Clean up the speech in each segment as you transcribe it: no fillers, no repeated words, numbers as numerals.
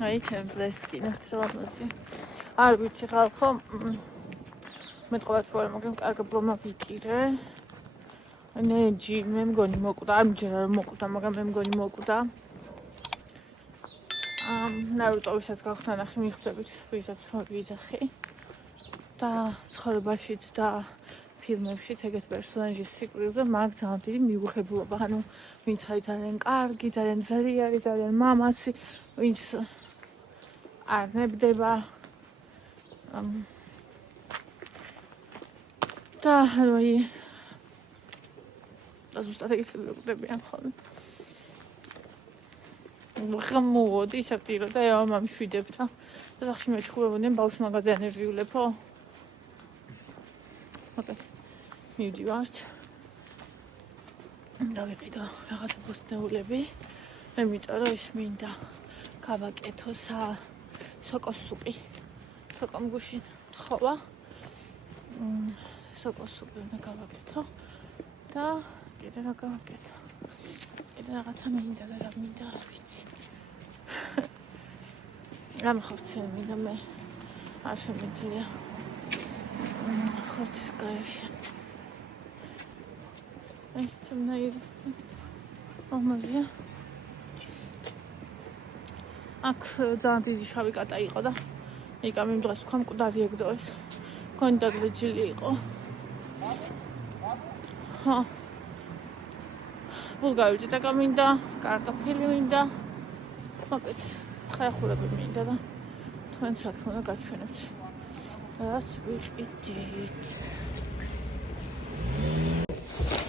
აი ჩემ ბლესკი ნახტრალამოსი. არ ვიცი ხალხო. მეტყovat ვარ, მაგრამ კარგი ბლომა ვიკირე. ნეჯი მე მგონი მოკვდა, არ მჯერა რომ მოკვდა, მაგრამ მე მგონი მოკვდა. ნარუტოვისაც გავხსნა ნახე მიხვდებით ვიზაც ვიზახი. და ცხოვრებაშიც და ფილმებშიც ეგეთ პერსონაჟის სიკვდილზე მაგ ძალიან დიდი მიუღებულობა. ანუ ვინც არის ძალიან კარგი, ძალიან ძლიერი, ძალიან მამაცი, ვინც არ ნებდება. და როი და ზუსტად ეგეთი ვიკვდებიან ხოლმე. მოვოდი საფტირო და ევამ მშვიდებ და სახში მეჩხუბებოდნენ ბავშვ მაგაზიან ერვიულებო. ოკეი. მივდივართ. დავიყიდო რაღაცა პოსტეულები. იმიტომ რომ ის მინდა გავაკეთო სოკოს სუპი. სოკომ გუშინ თხოვა. სოკოს სუპი უნდა გავაკეთო და კიდე რა გავაკეთო. კიდე რაღაცა მინდა და რა მინდა არ ვიცი. რამ ხორცელი მინდა მე არ შემიძლია. ხორცის გარეშე. აი, ჩემნაირი. აღმაზია. აქ ძალიან დიდი შავი კატა იყო და იკამ იმ დღეს თქვა მკვდარი ეგდოეს. კონდაგრეჯილი იყო. ხა. ბულგარული და გამინდა, კარტოფილი მინდა. მოკეთ, ხაახურები მინდა და თქვენ საქმე უნდა გაჩვენებთ. რას ვიყიდით?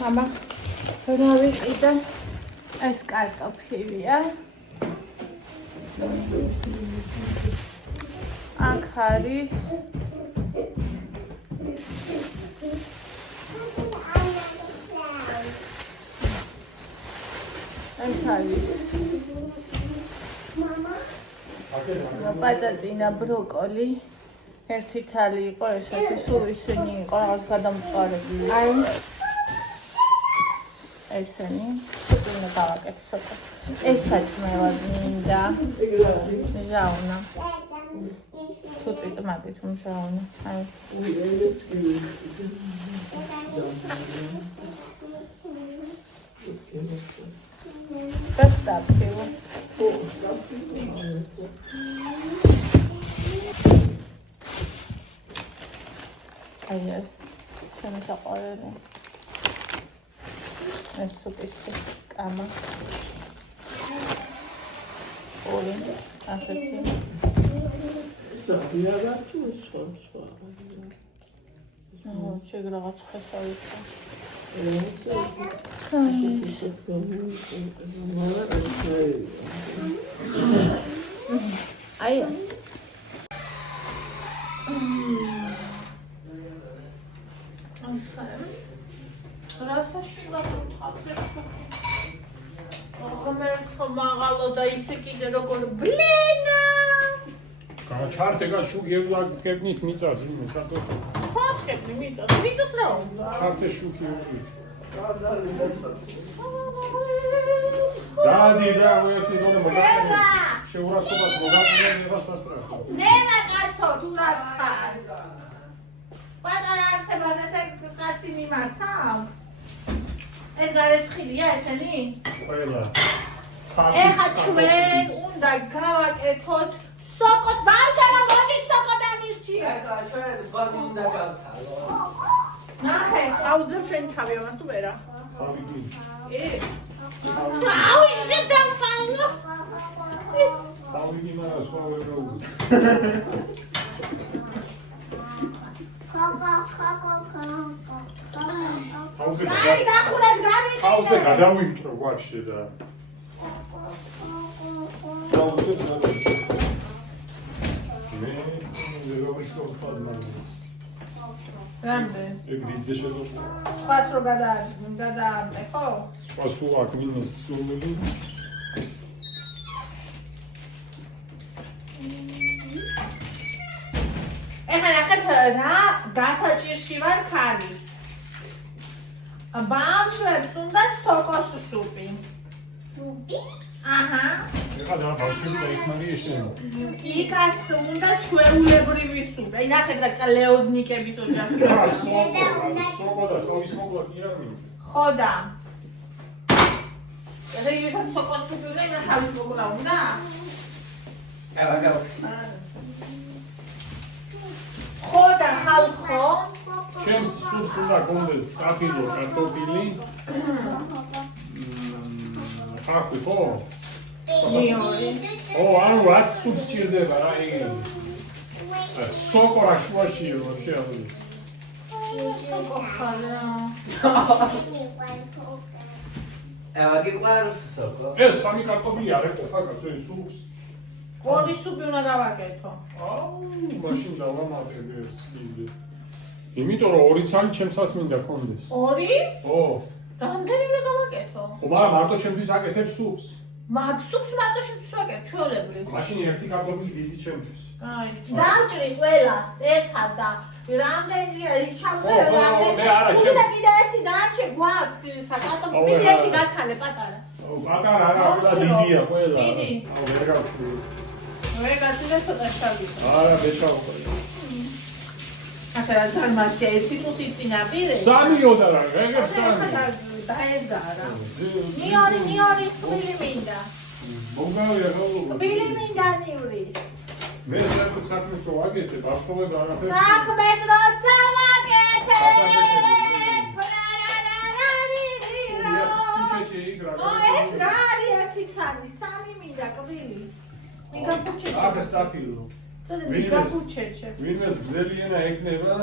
მამა, რა ვიყიდა? ეს კარტოფილია. აქ არის პატატინა, ბროკოლი, ერთი თალი იყო, ესეთი სულ ისინი იყო რაღაც გადამწვარებული. აი ესენი, უნდა გავაკეთო სოკო. ეს საჭმელად მინდა. ჟაუნა. თუ წიწმაგით ჟაუნა. აი Поставьте. А yes. Чем это орели? Es supis кама. Ой, афеки. Сабиара чушо. Ну, чего რაღაც ხესავიწყო. Ai yes. Rasa შილაკუთხაფე. აღმერთო მაღალო და ისე კიდე როგორ ბლენა. ჩარტეგა შუგევლა კებნით მიწას იმო კარტო. ხოხები მიწას. მიწას რა უნდა? ჩარტე შუქი. რადი ზავერთი დონე მოგაყენე. შეურაცხყოფას მოგაყენე და სასტრასო. ნენა კაცო თუ რაც ხარ. პატარა არსებას ესე კაცი მიმართავს. ეს გარეცხილია ესენი? ყველა. ეხა ჩვენ უნდა გავაკეთოთ სოკოს ბავშვებო მოდით სოკო დამირჩი. ეხლა ჩვენ ბაზი უნდა გავთავო. ნახე, აუძებ შენ თავი ამას თუ ვერა. ავიდი. აუ შედამფალო. ავიდი მაგრამ სხვა ვერ გავუძე. აი დახურეთ გამიყიდე. აუზე გადავიმტრო ვაფშე და. მე როგორ ისწორებ მაგას. რამდენს? ეგ დიდზე შედო. სხვას რო გადაამე, ხო? სხვას თუ აქ მინოს სულული. ეხლა ნახეთ რა დასაჭირში ვარ ხალი. ბავშვებს უნდა სოკოს სუპი. სუპი? აჰა. ეხლა და ბავშვები და ისმარი ეშენ. იქას უნდა ჩვეულებრივი სუპი. აი ნახეთ რა ლეოზნიკების ოჯახი. რა სოკო და ტოვის მოგლა კი არ მინს. ხო და. ეს იუსაც სოკოს სუპი უნდა იმას თავის მოგლა უნდა? აბა გავხსი. ხო და ხალხო. ჩემს სულს უნდა გონდეს საფილო კარტოფილი. ხარკი ხო? ო, ანუ რაც სულს ჭირდება რა იგი. სოკო რა შუაში ვაფშე არ ვიცი. სოკო ხარა. აბა გიყვარს სოკო. ეს სამი კარტოფილი არ ეყოფა კაცო ეს სულს. ორი სუპი უნდა გავაკეთო. მაშინ დავამატებ ეს კიდე. იმიტომ რომ ორი ცალი ჩემსაც მინდა კონდეს. ორი? ო. რამდენი უნდა გავაკეთო? ო, მაგრამ მარტო ჩემთვის აკეთებ სულს. მაგ სუპს მარტო შემთხვევით ვაკეთებ, ჩვეულებრივ. მაშინ ერთი კარტოფილი დიდი ჩემთვის. აი, დაჭრი ყველას ერთად და რამდენი ჩავყარე რამდენი. მე არა, ჩემ- და კიდე ერთი დაარჩე გვაქვს საკარტოფილი ერთი გათანე პატარა. ო, პატარა არა, ყველა დიდია ყველა. დიდი. აუ, ვერ გავხდი. მე გაწილე ცოტა შავი. არა, ბეჭავყო. ახლა რა ზარმაცია ერთი წუთი წინაპირე. სამიო და რა, ეგრე სამი. დაეზარა. ნიორი ხმილი მინდა. მოგავია რა. ხმილი მინდა ნივრის. მე საქმეს რო ვაკეთებ, აფხობე და არაფერს. საქმეს როცა ვაკეთებ. კუჩეჩი იგრა. ეს რა არის ერთი ცალი, სამი მინდა კვილი. მიგაფუჩეჩე. აბა სტაფილო. წოდე მიგაფუჩეჩე. ვინმეს გზელიანა ეკნება?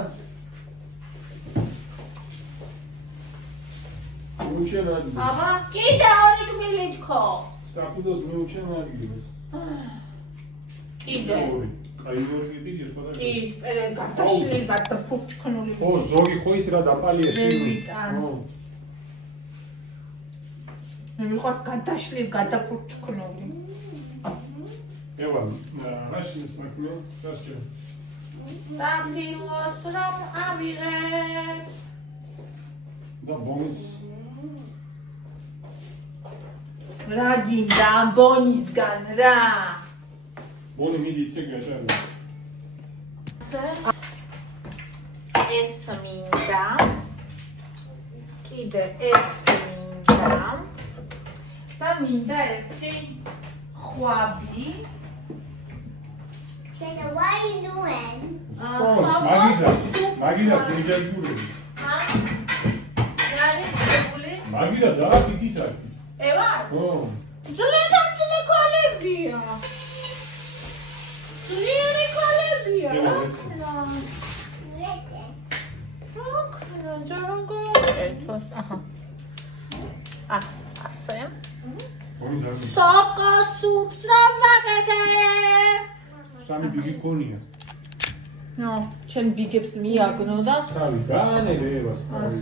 მიუჩენა. აბა, კიდე ორი კვილი თქო. სტაფილოს მიუჩენა ადგილს. კიდე. აი ორი დიდი ის ყველა. კი, სპერე გადაშლილი გადაფუჩქნული. ო, ზოგი ხო ის რა დაპალია შენი. ო. მე მიყვარს გადაშლილი გადაფუჩქნული. ევა, რაში საქმე? რაში? დაფილოს რომ ავიღებ. და ბონის რა გინდა ამ ბონისგან რა? ბონი მიდი წეგეჭა. ეს მინდა. კიდე ეს მინდა. და მინდა ერთი ხვაბი. What are you doing? მაგიდა დეჯაგურები. მაგიდა და კიკისაკი. ევას? ო. ძლიერი კოლებია. ძლიერი კოლებია. ჯანგო. ეთოს, აჰა. ასე. სოკო სუპს რომ ვაკეთებ. სამი ბიგი ქონია. ნო, ჩემ ბიგებს მიაგნო და თავი განერევას თავი.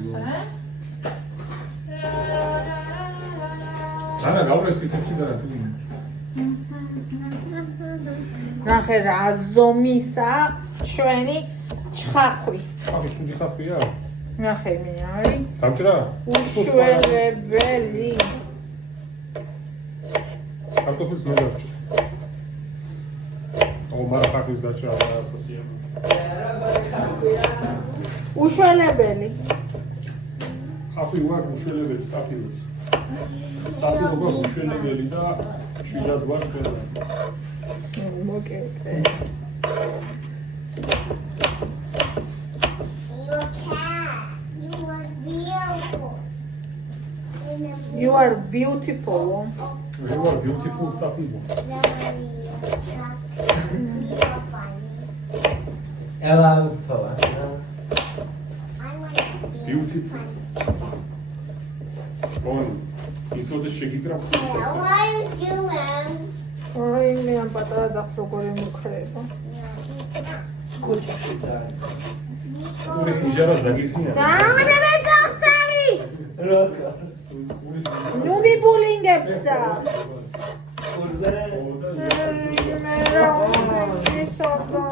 არა გავრეს კითხი და თუ. ნახე რა ზომისა ჩვენი ჩხახვი. ახი თუ დიხაფია. ნახე მე არის დამჭრა? უშველებელი. კარტოფილს მე დავჭრა. ო, მარა ხახვის დაჭრა ასასია. უშველებელი. ხაფი ვარ უშველებელი სტაფილოს. სტაფილო გვაქვს უშველებელი და შვიდად ვარ ყველა. მოკეთე. You are beautiful. You are beautiful stafilo. აბა თოა. Beautiful. Bun. ისოდეს შეგიკრა. What are you doing? აი მე ამ პატარა დახროგორი მოქრება. კუჩი. ურის ნიჟარას დაგისინა. დამედე წახსავი. როკა. ნუ მიბულინგებცა. უზე. მე რა ისობა.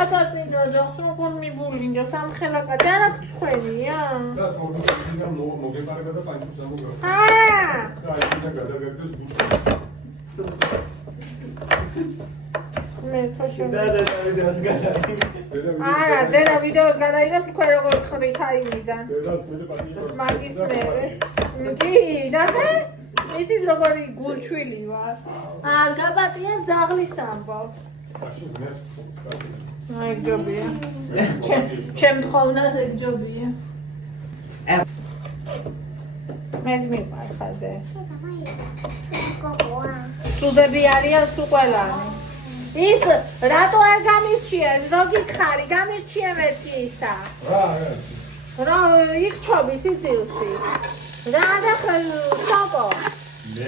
გასაწინდაზე ხსრუკურ მიბულინჯო სამხელა კაცი არ აქვს ცხენია? და თორემ მოგეპარება და პანჩს ამოგა. და იქიდან გადაგაგდეს ბუჩქს. მე თოშო. და ვიდეოს გადაიღე. არა, დედა ვიდეოს გადაიღებ თქვენ როგორ ხდით აიმიდან. დედას მე პატიო. მაგის მერე. კი, დახე? იცის როგორი გულჩვილი ვარ. არ გაპატიებ ძაღლის ამბავს. მაშინ მეს აი ჯობია. ჩემ თხოვნას ეგ ჯობია. მეც მიყარხაზე. სუდები არიან სულ ყველანი. ის რატო არ გამირჩიენ? რო გითხარი, გამირჩიენ ერთი ისა. რა იქჩობი სიცილში. რა და სოკო. მე?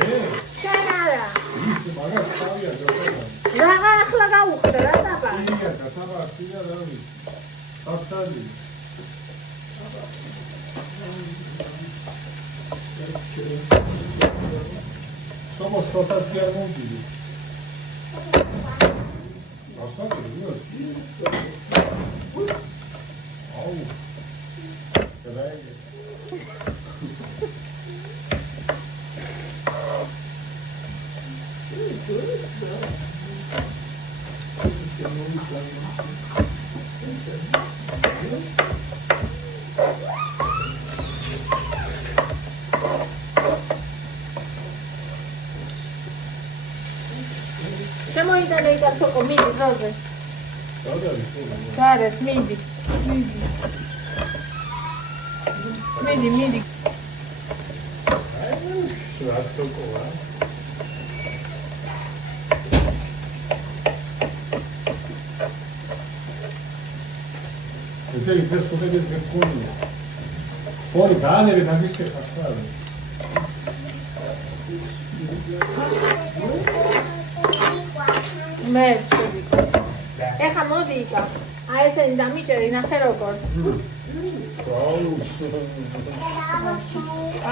შენ არა. ის მაგას თავია დოკტორა. რა ახლა გავუხდე რა დაბა? იგია გასაბართია და ვიცი. საფთალი. Somos cosas que armamos. Nossa, que Deus. Au. Peraí. შემოიტანე იქ სოკო მიდი როზე. გარეთ მიდი. მიდი. რა სოკოა? ესე იგი ეს სულების გეკონია. ორი განერი მაგისკე ხასხარ. მე ვწვდით. ეხა მოდი იქა. აი ესენი დამიჭერი ნახე როგორ.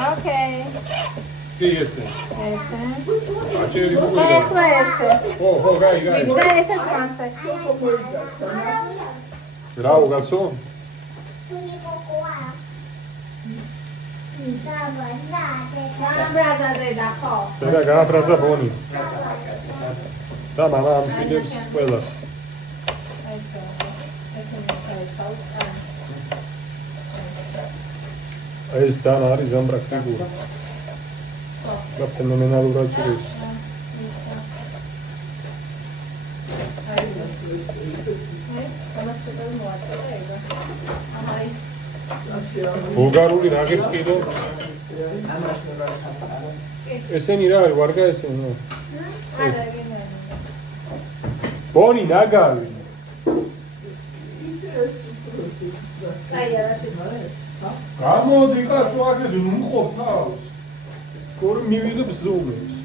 ოკეი. კი ესე. ესე. აჭერი გუგა. ეხლა ესე. ო, გაი. და ესეც მასე. რა უგაცო? გააბრაზა ხო? და გააბრაზა ბონი. და მამა ამშვიდებს ყველას. ეს თან არის ზამპრაქტიკული. და ფენომენალურად ჭირს. ბულგარული რაგებს კიდო? ესენი რა არის, ვარგა ესენი? ბონი ნაგავი. გამოდი კაცო აქეთ ნუხო თავს. გორი მივიდო ბზუმებს.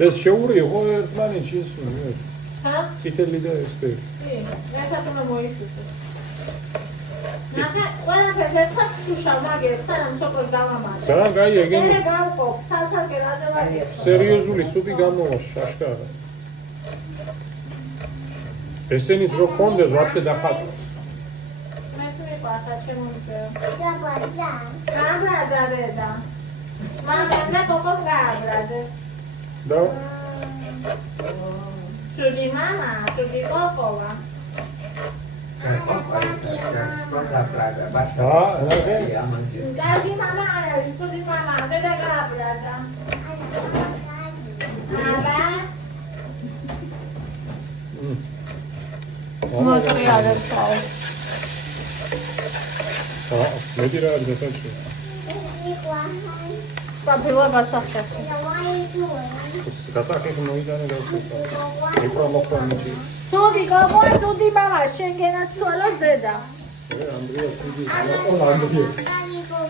ეს შეური იყო ერთმანეთში ეს მე. ჰა? წითელი და ესპერი. კი, მე თვითონ მოიწვია. ნახე, ყველაფერს ერთად შუშა მაგერ, სანამ სოკოს დავამატე. და გაი ეგენი მე გავყო, სალსაკე რაზევაგე. სერიოზული სუპი გამოვა შაშკარა. ესენიც რო ხონდეს ვაფშე დახატოს. მეც მიყარდა შემოიწევ. Gabaza. გააბრაზა დედა. მამამ და კოკოს გააბრაზეს. და Čudi mama, čudi kokova. Gazi mama ara, čudi mama, deda gabraza. Aba? მოწრი არის ხალ. მეტი რა არის გასაჩვე. საფილა გასახეთ. What are you doing? გასახეთ მოიტანე და უხსნა. მიკროფონი. Čudi koko, čudi mama, შენგენაც სულოს დედა. ანდრია, სიდი, ანდრია. Daddy go.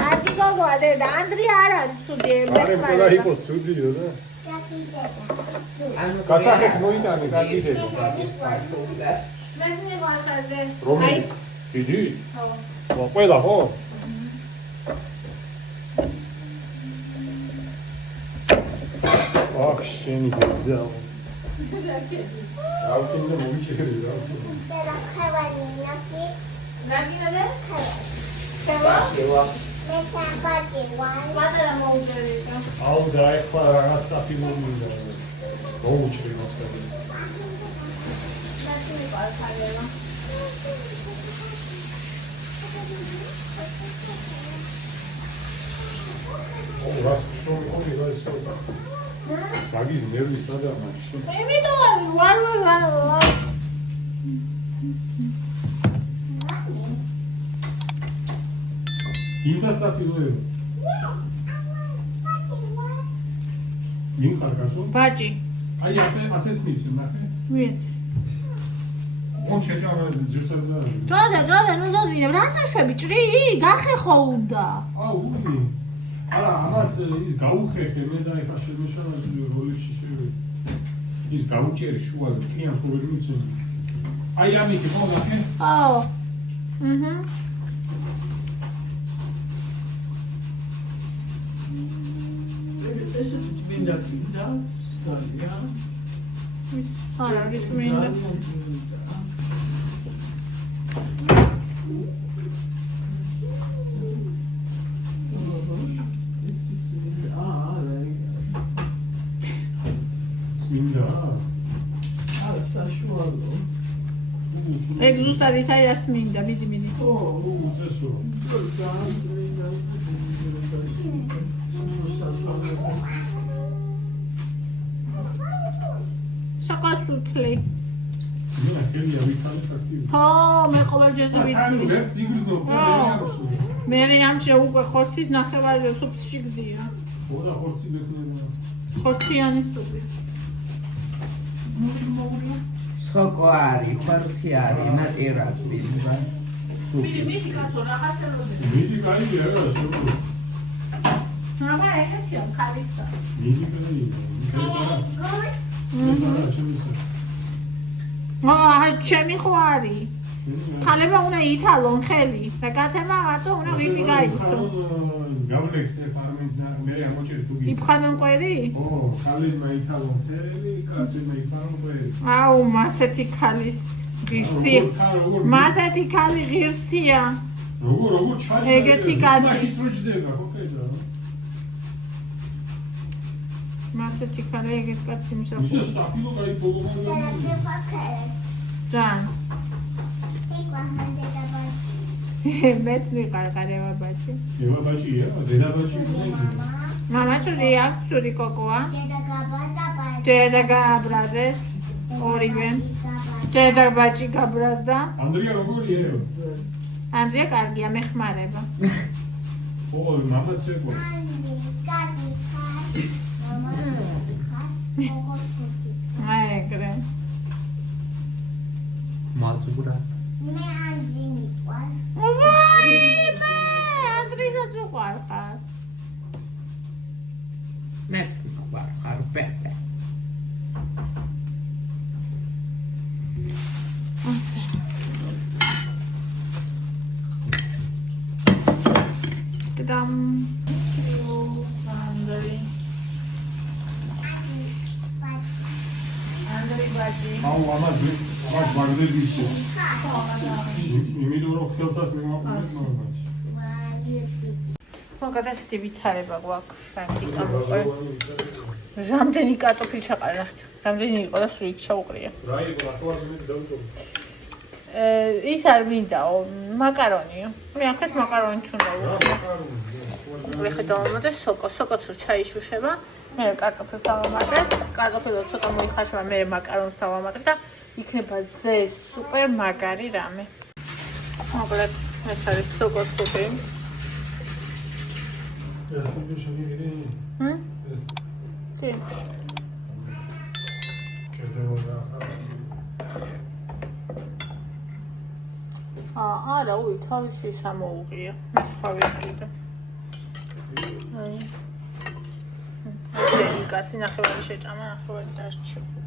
Gazi go მოგვა დედა ანდრი არ არის ცუდი არა ყველა იყოს ცუდიო და გასახეთ მოიტანე გაგიდეთ მესმე ვახაზე რომელი დიდი ხო ყველა ხო აქ შენი გზა აუქინდა მომიჭერე რა Pero khawani naki. რაგინადე Kewa. Meta pakiwan. მადარა მოუჭერია აუ დაეხლა რაღაც საფილმო მინდა მოუჭრე მასწავლე ნაცი პარკალევა რას შორი ორი რაისო მაგის ნერვი სადა მაჩი იმიტომ ვარ ინდა საფილმო ვინ ხარკაცო ბაჭი აი ასეც მიცი ნახე ვინც მონ შეჭარა ძირსადა დროზე ნუ ზოზინებ რა საშვები ჭრი გახეხო უნდა აუ უი არა ამას ის გაუხერხე მე და ეხა შემეშალა როლებში შევიდე ის გაუჭერი შუაზე კიანს ხო ვერ მიცი აი ამით ხო ნახე აო ეს ის წმინდა წმინდა ძალიან არა გიწმინდა წმინდა არა საშუალო ეგ ზუსტად ის არის რაც მინდა მიდი ო უცესო ძალიან წმინდა საკასუთლი მე ხელი ავითანე აქტივი ხო მე ყოველჯერზე ანუ ვიცი ვერც იგრძნო პერიოდში მე რამჭე უკვე ხორცის ნახევარი სუპში გდია ხო და ხორცი მეკნება ხორციანი სუპი სოკო არის, ხორცი არის, ნატირაკი. მიდი კაცო რაღაცელობე მიდი გაიგია რა შეგო მama ეხეთია ხალიფა მიდი გაიგია ჩემი ხო არის ხალება უნდა ითალონ ხელი და კაცებმა მარტო უნდა ვიპი გაიცო გავლექსე პარლამენტნა მე ამოჭერი თუ იფხანონ ყვერი ო ხალებმა ითალონ ხელი კაცებმა იფხანონ ყვერი აუ მასეთი ხალის ღირსი მასეთი ხალი ღირსია როგორ ჩაჭდა ეგეთი კაცი სრუჯდება ხო კედა მასეთი ხალი ეგეთი კაცი ისე მსახურობს სტაფილო გაი ბოლომდე ძალიან Tikwa მეც მიყარყარება ბაჭი ევა ბაჭია დედა ბაჭი მამა წურია წური კოკოა Deda gabata pai. დედა გააბრაზეს ორივე დედა ბაჭი გაბრაზდა ანდრია როგორია ანდრია კარგია მეხმარება ო მამაც ეკო Kati kai. Mama kai. აეგრე მაწურა. Me andi mikwa. ვაი ანდრისაც უყვარხარ მეც ვარ პეპე. ასე კდამ ანდრი ბაჭი აუ ამას ვაგდები ისე იმიტომ რომ ხელსას მემაყურებს მაგას მაგათ ასეთი ვითარება გვაქვს განკითხა მოყვა რამდენი კარტოფილი ჩაყარეთ რამდენი იყო და სულ იქ ჩაუყრია რა იყო ახლაზე მე დავიტოვე ის არ მინდაო მაკარონიო მე აქეთ მაკარონიც უნდა ვუყო ვიხე დავამატე სოკოც რო ჩაიშუშება მე კარტოფილს დავამატე კარტოფილო ცოტა მოიხარშება მე მაკარონს დავამატე და იქნება ზე სუპერ მაგარი რამე მოკლედ ეს არის სოკოს სუპი ეს თუნდაც შეგიგინე ეს კი შედევრა არა უი თავისი სამოუღია მე სხვა ვიყიდე აი. კაცი ნახევარი შეჭამა, ნახევარი დარჩა.